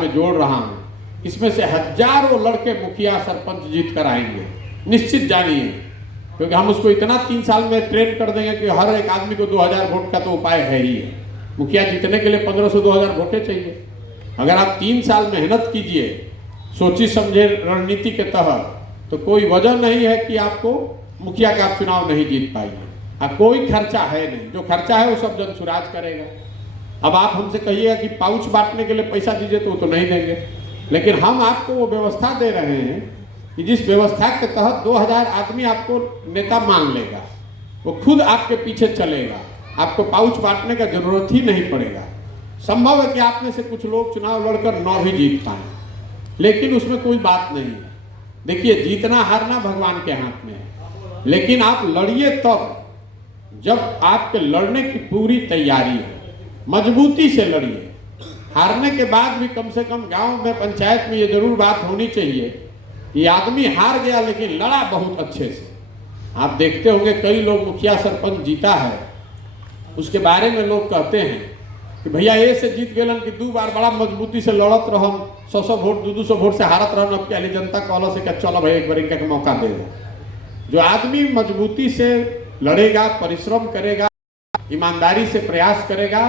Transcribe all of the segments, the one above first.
में जोड़ रहा हूँ, इसमें से हजारों लड़के मुखिया सरपंच जीत कर आएंगे, निश्चित जानिए, क्योंकि हम उसको इतना 3 साल में ट्रेन कर देंगे कि हर एक आदमी को 2000 वोट का तो उपाय है ही है। मुखिया जीतने के लिए 1500-2000 वोटें चाहिए। अगर आप 3 साल मेहनत कीजिए सोची समझे रणनीति के तहत, तो कोई वजह नहीं है कि आपको मुखिया का चुनाव नहीं जीत पाएंगे। कोई खर्चा है नहीं, जो खर्चा है वो सब जन सुराज करेगा। अब आप हमसे कहिएगा कि पाउच बांटने के लिए पैसा दीजिए, तो वो तो नहीं देंगे, लेकिन हम आपको वो व्यवस्था दे रहे हैं कि जिस व्यवस्था के तहत 2000 आदमी आपको नेता मान लेगा, वो खुद आपके पीछे चलेगा, आपको पाउच बांटने का जरूरत ही नहीं पड़ेगा। संभव है कि आप में से कुछ लोग चुनाव लड़कर न भी जीत पाए, लेकिन उसमें कोई बात नहीं है। देखिए, जीतना हारना भगवान के हाथ में है, लेकिन आप लड़िए तब जब आपके लड़ने की पूरी तैयारी है, मजबूती से लड़िए। हारने के बाद भी कम से कम गांव में, पंचायत में ये जरूर बात होनी चाहिए कि आदमी हार गया लेकिन लड़ा बहुत अच्छे से। आप देखते होंगे कई लोग मुखिया सरपंच जीता है, उसके बारे में लोग कहते हैं कि भैया ये से जीत गए कि 2 बार बड़ा मजबूती से लड़त रहम, 100 वोट 200 वोट से हारत रहन, अब पहले जनता कहल से चलो भाई एक बार इनका मौका दे दो। जो आदमी मजबूती से लड़ेगा, परिश्रम करेगा, ईमानदारी से प्रयास करेगा,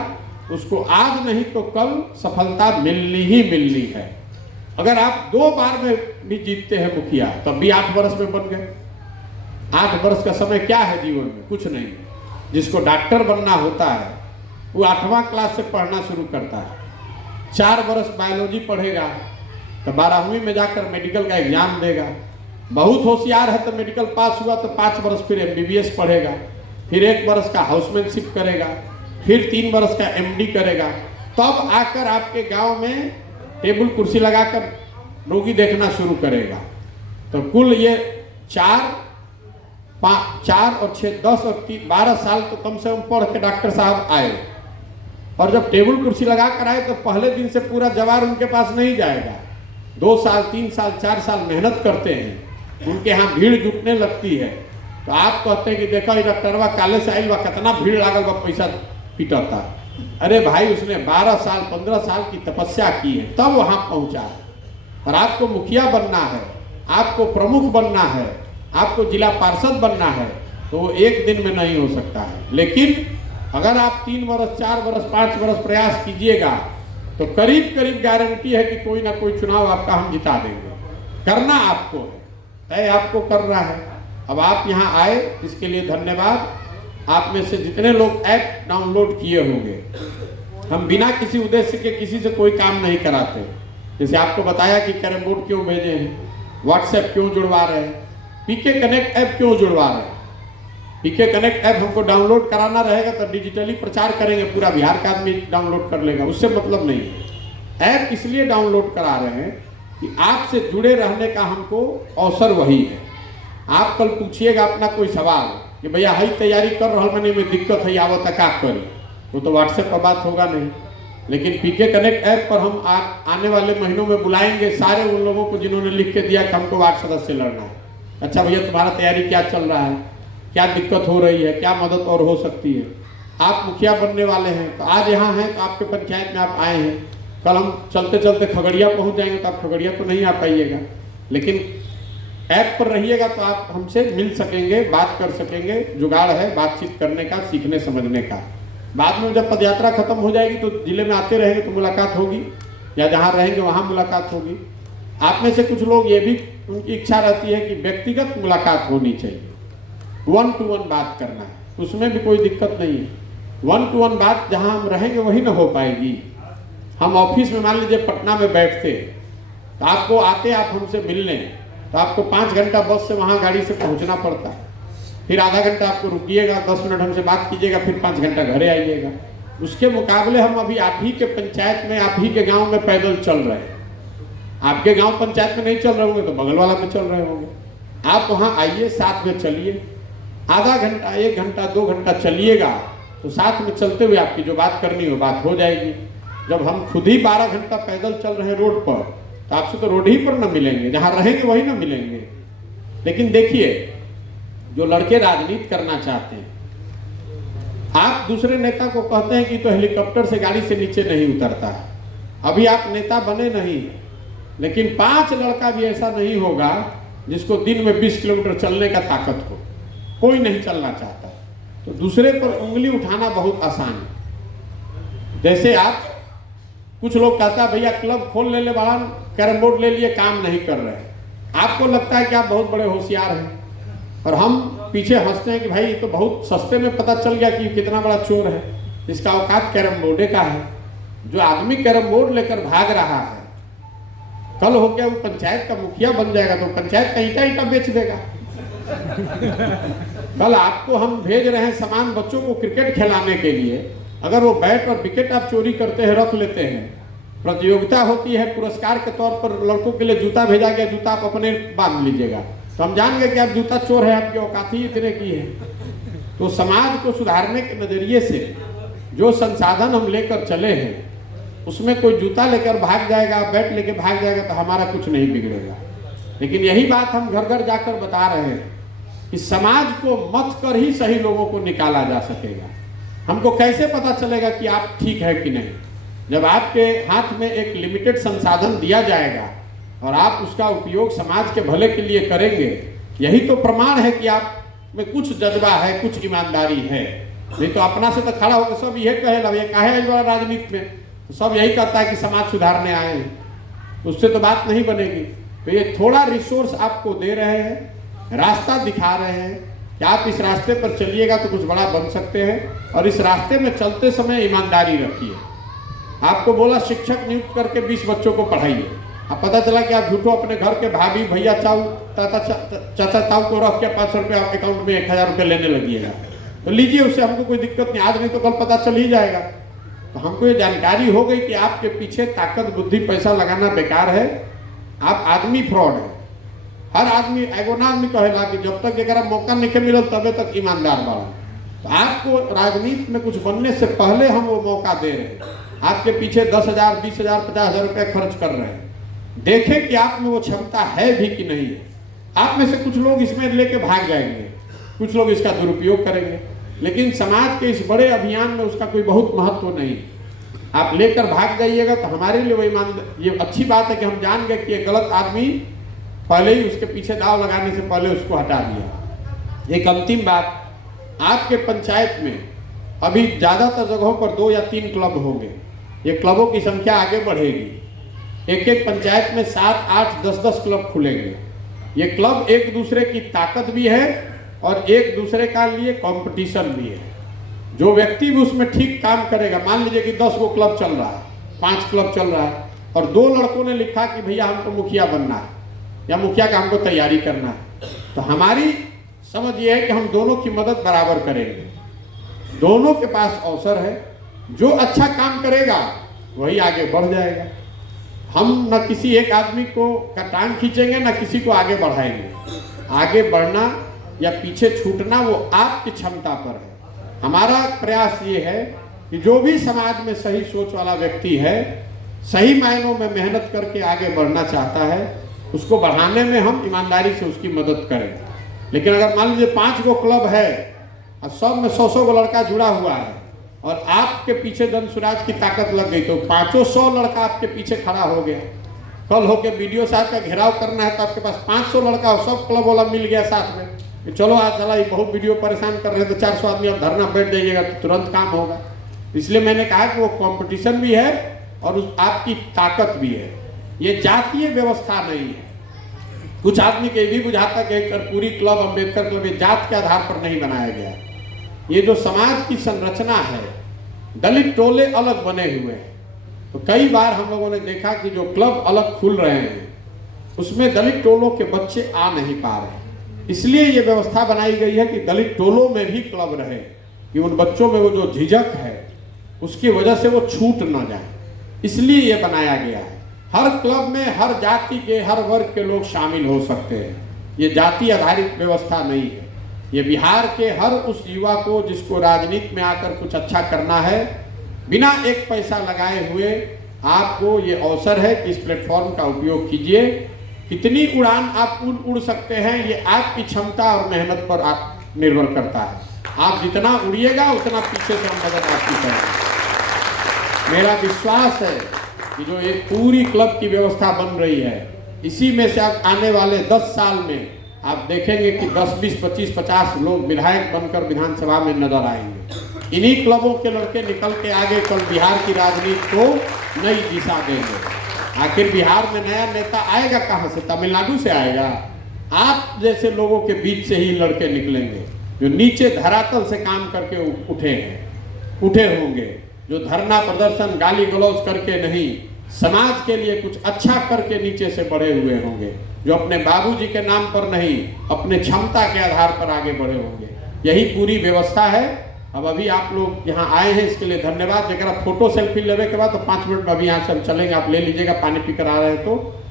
उसको आज नहीं तो कल सफलता मिलनी ही मिलनी है। अगर आप 2 बार में भी जीतते हैं मुखिया, तब भी 8 वर्ष में बन गए। 8 वर्ष का समय क्या है जीवन में? कुछ नहीं। जिसको डॉक्टर बनना होता है वो 8वां क्लास से पढ़ना शुरू करता है, 4 वर्ष बायोलॉजी पढ़ेगा, तो 12वीं में जाकर मेडिकल का एग्जाम देगा। बहुत होशियार है तो मेडिकल पास हुआ तो 5 वर्ष फिर MBBS पढ़ेगा, फिर 1 वर्ष का हाउसमैनशिप करेगा, फिर 3 वर्ष का MD करेगा, तब आकर आपके गांव में टेबल कुर्सी लगाकर रोगी देखना शुरू करेगा। तो कुल ये 4 और 6 10 और 12 साल तो कम से कम पढ़ के डॉक्टर साहब आए, और जब टेबल कुर्सी लगा कर आए तो पहले दिन से पूरा जवार उनके पास नहीं जाएगा। 2 साल 3 साल 4 साल मेहनत करते हैं, उनके यहाँ भीड़ जुटने लगती है, तो आप कहते हैं कि देखो ये डॉक्टरवा काले से आइल बा, कितना भीड़ लागल बा, पैसा पिटता। अरे भाई, उसने 12 साल 15 साल की तपस्या की है, तब वहां पहुंचा है। और आपको मुखिया बनना है, आपको प्रमुख बनना है, आपको जिला पार्षद बनना है, तो वो एक दिन में नहीं हो सकता है। लेकिन अगर आप 3 वर्ष 4 वर्ष 5 वर्ष प्रयास कीजिएगा, तो करीब करीब गारंटी है कि कोई ना कोई चुनाव आपका हम जिता देंगे। करना आपको है, तय आपको करना है। अब आप यहाँ आए, इसके लिए धन्यवाद। आप में से जितने लोग ऐप डाउनलोड किए होंगे, हम बिना किसी उद्देश्य के किसी से कोई काम नहीं कराते। जैसे आपको बताया कि कैरम बोर्ड क्यों भेजे हैं, व्हाट्सएप क्यों जुड़वा रहे हैं, पीके कनेक्ट ऐप क्यों जुड़वा रहे हैं। पीके कनेक्ट ऐप हमको डाउनलोड कराना रहेगा तो डिजिटली प्रचार करेंगे, पूरा बिहार का आदमी डाउनलोड कर लेगा, उससे मतलब नहीं है। ऐप इसलिए डाउनलोड करा रहे हैं कि आपसे जुड़े रहने का हमको अवसर वही है। आप कल पूछिएगा अपना कोई सवाल कि भैया हई तैयारी कर रहा मैंने में दिक्कत है, आवत का करी, वो तो व्हाट्सएप पर बात होगा नहीं। लेकिन पीके कनेक्ट ऐप पर हम आने वाले महीनों में बुलाएंगे सारे उन लोगों को जिन्होंने लिख के दिया कि हमको वार्ड सदस्य लड़ना है। अच्छा भैया, तुम्हारा तैयारी क्या चल रहा है, क्या दिक्कत हो रही है, क्या मदद और हो सकती है। आप मुखिया बनने वाले हैं तो आज यहाँ हैं, तो आपके पंचायत में आप आए हैं, कल हम चलते चलते खगड़िया पहुँच जाएंगे तो आप खगड़िया तो नहीं आ पाइएगा, लेकिन ऐप पर रहिएगा तो आप हमसे मिल सकेंगे, बात कर सकेंगे। जुगाड़ है बातचीत करने का, सीखने समझने का। बाद में जब पदयात्रा खत्म हो जाएगी तो जिले में आते रहेंगे तो मुलाकात होगी, या जहाँ रहेंगे वहाँ मुलाकात होगी। आप में से कुछ लोग ये भी उनकी इच्छा रहती है कि व्यक्तिगत मुलाकात होनी चाहिए, 1 to 1 बात करना है, उसमें भी कोई दिक्कत नहीं है। 1 to 1 बात जहाँ हम रहेंगे वही ना हो पाएगी। हम ऑफिस में मान लीजिए पटना में बैठते, तो आपको आते आप हमसे मिलने, तो आपको 5 घंटा बस से वहाँ गाड़ी से पहुँचना पड़ता है, फिर आधा घंटा आपको रुकिएगा, 10 मिनट हमसे बात कीजिएगा, फिर 5 घंटा घरे आइएगा। उसके मुकाबले हम अभी आप ही के पंचायत में, आप ही के गांव में पैदल चल रहे हैं। आपके गांव पंचायत में नहीं चल रहे होंगे तो बगल वाला में चल रहे होंगे। आप वहाँ आइए, साथ में चलिए, आधा घंटा 1 घंटा 2 घंटा चलिएगा, तो साथ में चलते हुए आपकी जो बात करनी हो बात हो जाएगी। जब हम खुद ही 12 घंटा पैदल चल रहे हैं रोड पर, तो आपसे तो रोड ही पर ना मिलेंगे, जहाँ रहेंगे वही ना मिलेंगे। लेकिन देखिए, जो लड़के राजनीति करना चाहते हैं, आप दूसरे नेता को कहते हैं कि तो हेलीकॉप्टर से गाड़ी से नीचे नहीं उतरता है, अभी आप नेता बने नहीं, लेकिन 5 लड़का भी ऐसा नहीं होगा जिसको दिन में 20 किलोमीटर चलने का ताकत हो। कोई नहीं चलना चाहता। तो दूसरे पर उंगली उठाना बहुत आसान है। जैसे आप कुछ लोग कहता है भैया क्लब खोल ले बड़ा, कैरम बोर्ड ले लिए, काम नहीं कर रहे। आपको लगता है कि आप बहुत बड़े होशियार हैं, और हम पीछे हंसते हैं कि भाई ये तो बहुत सस्ते में पता चल गया कि कितना बड़ा चोर है, इसका औकात कैरम बोर्डे का है। जो आदमी कैरम बोर्ड लेकर भाग रहा है, कल हो गया वो पंचायत का मुखिया बन जाएगा तो पंचायत का ईटा ईटा बेच देगा। कल आपको हम भेज रहे हैं सामान बच्चों को क्रिकेट खिलाने के लिए, अगर वो बैट और विकेट आप चोरी करते हैं, रख लेते हैं, प्रतियोगिता होती है, पुरस्कार के तौर पर लड़कों के लिए जूता भेजा गया, जूता आप अपने बांध लीजिएगा, तो हम जान गए कि आप जूता चोर है, आपकी औकात ही इतने की है। तो समाज को सुधारने के नजरिए से जो संसाधन हम लेकर चले हैं, उसमें कोई जूता लेकर भाग जाएगा, बैट लेकर भाग जाएगा तो हमारा कुछ नहीं बिगड़ेगा। लेकिन यही बात हम घर घर जाकर बता रहे हैं कि समाज को मत कर ही सही लोगों को निकाला जा सकेगा। हमको कैसे पता चलेगा कि आप ठीक है कि नहीं? जब आपके हाथ में एक लिमिटेड संसाधन दिया जाएगा और आप उसका उपयोग समाज के भले के लिए करेंगे, यही तो प्रमाण है कि आप में कुछ जज्बा है, कुछ ईमानदारी है। नहीं तो अपना से तो खड़ा होकर सब यही कहेगा, ये काहे बड़ा राजनीति में, तो सब यही कहता है कि समाज सुधारने आए हैं, उससे तो बात नहीं बनेगी। तो ये थोड़ा रिसोर्स आपको दे रहे हैं, रास्ता दिखा रहे हैं कि आप इस रास्ते पर चलिएगा तो कुछ बड़ा बन सकते हैं, और इस रास्ते में चलते समय ईमानदारी रखिए। आपको बोला शिक्षक नियुक्त करके 20 बच्चों को पढ़ाइए, अब पता चला कि आप झूठो अपने घर के भाभी भैया चाऊ चाचा ताऊ को रख के 500 रुपये आपके अकाउंट में 1000 रुपये लेने लगिएगा, तो लीजिए, उससे हमको कोई दिक्कत नहीं, आज नहीं तो कल पता चल ही जाएगा। तो हमको ये जानकारी हो गई कि आपके पीछे ताकत बुद्धि पैसा लगाना बेकार है, आप आदमी फ्रॉड है। हर आदमी एगो ना आदमी कहेला कि जब तक एक मौका नहीं मिलल तबे तक ईमानदार बना। तो आपको राजनीति में कुछ बनने से पहले हम वो मौका दे रहे हैं, आपके पीछे 10,000 20,000 50,000 रुपये खर्च कर रहे हैं, देखें कि आप में वो क्षमता है भी कि नहीं है। आप में से कुछ लोग इसमें लेके भाग जाएंगे, कुछ लोग इसका दुरुपयोग करेंगे, लेकिन समाज के इस बड़े अभियान में उसका कोई बहुत महत्व नहीं। आप लेकर भाग जाइएगा तो हमारे लिए वही ये अच्छी बात है कि हम जान गए कि ये गलत आदमी, पहले ही उसके पीछे दाव लगाने से पहले उसको हटा दिया। एक अंतिम बात, आपके पंचायत में अभी ज़्यादातर जगहों पर 2 या 3 क्लब होंगे, ये क्लबों की संख्या आगे बढ़ेगी। एक एक पंचायत में 7 8 10 क्लब खुलेंगे। ये क्लब एक दूसरे की ताकत भी है और एक दूसरे का लिए कंपटीशन भी है। जो व्यक्ति भी उसमें ठीक काम करेगा, मान लीजिए कि 10 गो क्लब चल रहा है, 5 क्लब चल रहा है, और 2 लड़कों ने लिखा कि भैया हमको मुखिया बनना है या मुखिया का हमको तैयारी करना है, तो हमारी समझ ये है कि हम दोनों की मदद बराबर करेंगे। दोनों के पास अवसर है, जो अच्छा काम करेगा वही आगे बढ़ जाएगा। हम न किसी एक आदमी को का टांग खींचेंगे, न किसी को आगे बढ़ाएंगे। आगे बढ़ना या पीछे छूटना वो आपकी क्षमता पर है। हमारा प्रयास ये है कि जो भी समाज में सही सोच वाला व्यक्ति है, सही मायनों में मेहनत करके आगे बढ़ना चाहता है, उसको बढ़ाने में हम ईमानदारी से उसकी मदद करें। लेकिन अगर मान लीजिए 5 गो क्लब है और सब में 100 गो लड़का जुड़ा हुआ है और आपके पीछे धन स्वराज की ताकत लग गई, तो 500 लड़का आपके पीछे खड़ा हो गया। कल होके बीडीओ साहब का घेराव करना है तो आपके पास 500 लड़का और सब क्लब वाला मिल गया साथ में कि चलो आज चला ये बहुत वीडियो परेशान कर रहे थे, 400 आदमी अब धरना बैठ जाइएगा तो तुरंत काम होगा। इसलिए मैंने कहा कि वो कंपटीशन भी है और उस आपकी ताकत भी है। ये जातीय व्यवस्था नहीं है। कुछ आदमी के भी बुझाता कि पूरी क्लब अम्बेडकर क्लब ये जात के आधार पर नहीं बनाया गया। ये जो समाज की संरचना है, दलित टोले अलग बने हुए हैं, तो कई बार हम लोगों ने देखा कि जो क्लब अलग खुल रहे हैं उसमें दलित टोलों के बच्चे आ नहीं पा रहे। इसलिए ये व्यवस्था बनाई गई है कि दलित टोलों में भी क्लब रहे, कि उन बच्चों में वो जो झिझक है उसकी वजह से वो छूट ना जाए, इसलिए ये बनाया गया है। हर क्लब में हर जाति के हर वर्ग के लोग शामिल हो सकते हैं। ये जाति आधारित व्यवस्था नहीं है। ये बिहार के हर उस युवा को जिसको राजनीति में आकर कुछ अच्छा करना है, बिना एक पैसा लगाए हुए आपको ये अवसर है कि इस प्लेटफॉर्म का उपयोग कीजिए। कितनी उड़ान आप उड़ सकते हैं ये आपकी क्षमता और मेहनत पर आप निर्भर करता है। आप जितना उड़िएगा उतना पीछे से हम मदद आपकी करेंगे। मेरा विश्वास है कि जो एक पूरी क्लब की व्यवस्था बन रही है, इसी में से आप आने वाले 10 साल में आप देखेंगे कि 10, 20, 25, 50 लोग विधायक बनकर विधानसभा में नजर आएंगे। इन्हीं क्लबों के लड़के निकल के आगे कल बिहार की राजनीति को नई दिशा देंगे। आखिर बिहार में नया नेता आएगा कहाँ से? तमिलनाडु से आएगा? आप जैसे लोगों के बीच से ही लड़के निकलेंगे जो नीचे धरातल से काम करके उठे होंगे, जो धरना प्रदर्शन गाली गलौज करके नहीं, समाज के लिए कुछ अच्छा करके नीचे से बढ़े हुए होंगे, जो अपने बाबूजी के नाम पर नहीं अपने क्षमता के आधार पर आगे बढ़े होंगे। यही पूरी व्यवस्था है। अब अभी आप लोग यहाँ आए हैं, इसके लिए धन्यवाद। जरा फोटो सेल्फी लेने के बाद तो 5 मिनट में अभी यहाँ से हम चलेंगे, आप ले लीजिएगा, पानी पीकर आ रहे हैं तो।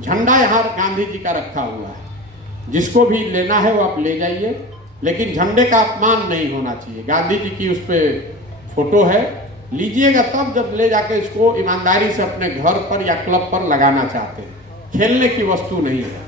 झंडा यहाँ गांधी जी का रखा हुआ है, जिसको भी लेना है वो आप ले जाइए, लेकिन झंडे का अपमान नहीं होना चाहिए। गांधी जी की उस पर फोटो है, लीजिएगा तब जब ले जाकर इसको ईमानदारी से अपने घर पर या क्लब पर लगाना चाहते हैं। खेलने की वस्तु नहीं है।